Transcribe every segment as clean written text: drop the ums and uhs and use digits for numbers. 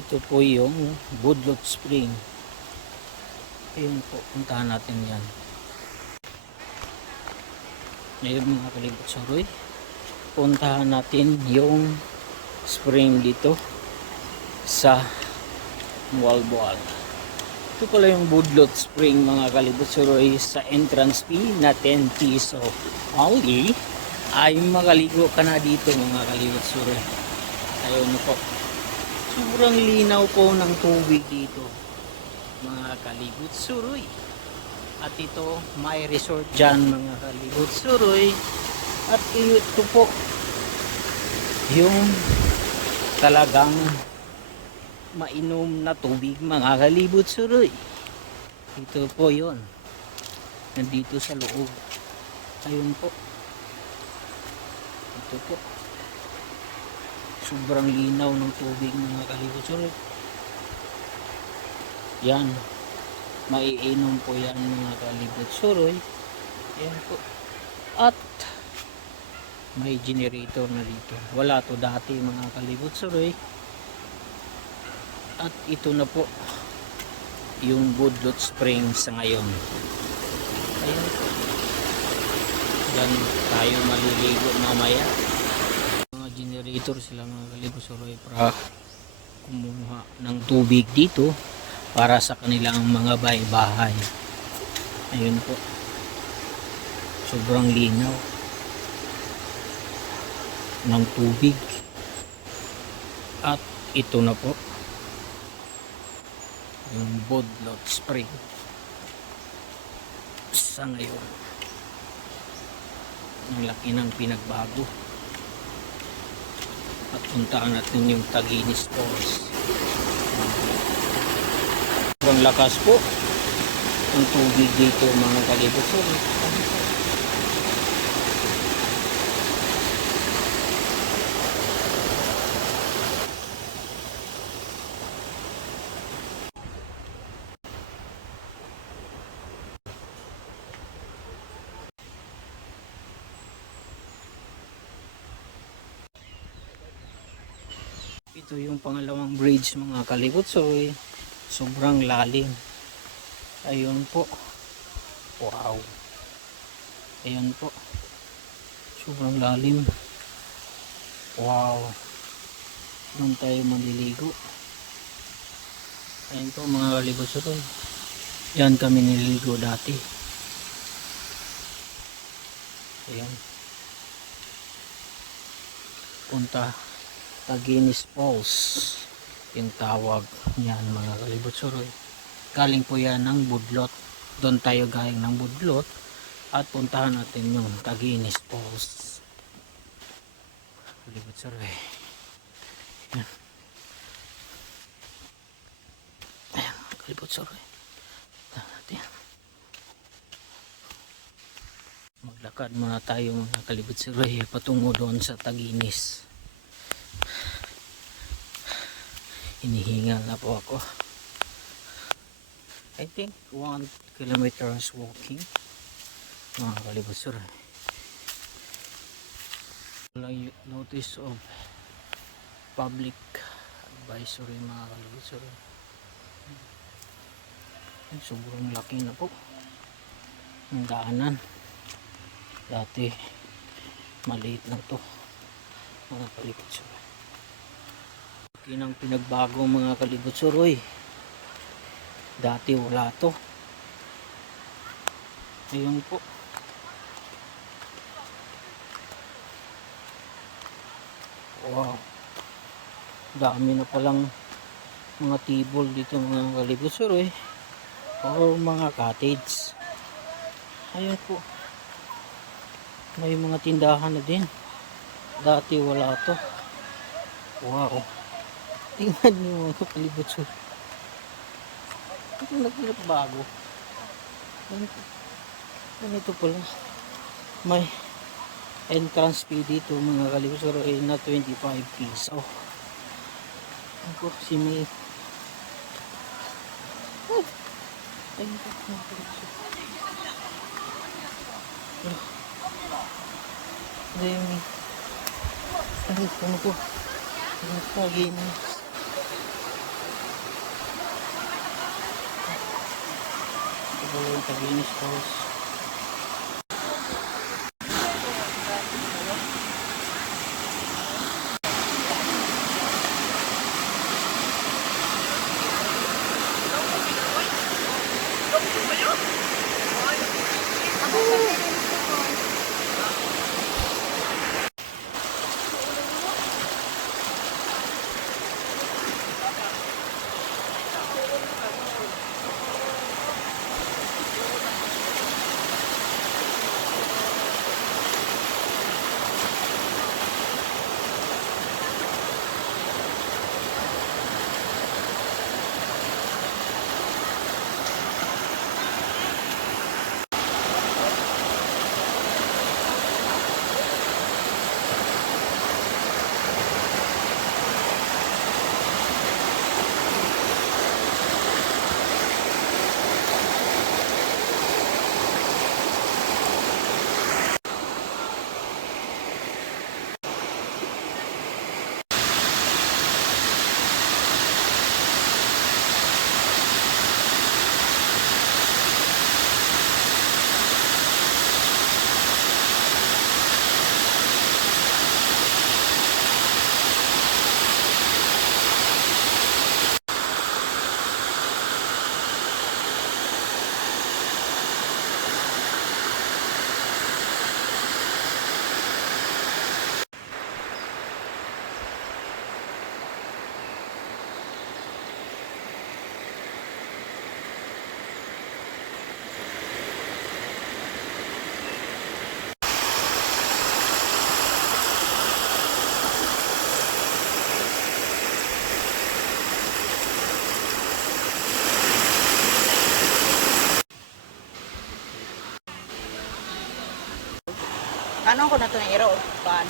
Ito po yung Budlot Spring. Ayun po, puntahan natin yan. Ngayon mga kalibot Suroy, puntahan natin yung spring dito sa Moalboal. Ito pala yung Budlot Spring mga kalibot Suroy. Sa entrance fee na 10 piso only ay makaligo ka na dito mga kalibot Suroy. Ayun po, sobrang linaw po ng tubig dito mga kalibot Suroy. At ito may resort dyan mga kalibot Suroy. At ito po yung talagang mainom na tubig mga kalibot Suroy. Ito po yon, nandito sa loob. Ayun po, ito po, sobrang linaw ng tubig mga kalibot Suroy. Yan, maiinom po yan mga kalibot Suroy. Yan po. At may generator na dito. Wala to dati mga kalibot Suroy. At ito na po yung Budlot Spring sa ngayon. Ayan po. Yan tayo maliligo mamaya. Mga generator sila mga kalibot Suroy para kumuha ng tubig dito para sa kanilang mga bahay-bahay. Ayun po, sobrang linaw ng tubig. At ito na po yung Budlot Spring sa ngayon. Ang laki ng pinagbago. At puntaan natin yung Taginis Falls. Sobrang lakas po ang tubig dito mga kalibot Suroy. Ito yung pangalawang bridge mga kalibot Suroy. Sobrang lalim. Ayun po. Wow. Ayun po. Sobrang lalim. Wow. Doon tayo maliligo. Ayun po mga kalibot Suroy. Yan kami nililigo dati. Ayun. Punta Taginis Falls yung tawag niyan mga kalibot Suroy. Galing po yan ng Budlot. Doon tayo galing ng Budlot at puntahan natin yung Taginis Falls. Kalibot Suroy. Yan. Ayan kalibot Suroy. Maglakad muna tayo mga kalibot Suroy patungo doon sa Taginis. Hinihingal na po ako. I think 1 kilometers walking mga kalibot Suroy. Notice of public advisory mga kalibot Suroy. Sobrang laki na po ng daanan. Dati maliit lang to mga kalibot Suroy. Kinang pinagbago mga kalibot Suroy. Dati wala to. Ayun po. Wow. Dami na palang mga tibol dito mga kalibot Suroy. O mga cottage. Ayun po. May mga tindahan na din. Dati wala to. Wow. Tingnan niyo mga kalibot Suroy. Ito nagbago. Ganito pala. May entrance fee dito mga kalibot Suroy na 25 piso. Ako si May. Ayun po mga kalibot Suroy. Ayun po. Ayun po. Ayun po. yung Taginis Falls. Ano ko na ito ng iro? Pan.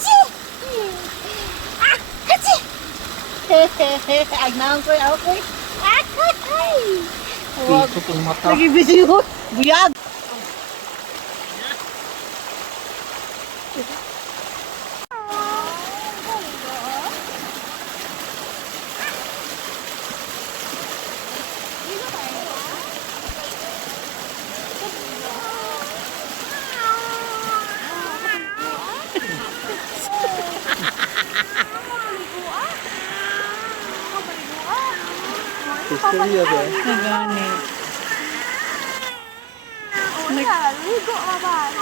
Ay, naon ko, ako ko. Pito kong mata. Lagi busy ko. Buyag. Istorya ba? Nagani. Ligo ka ba?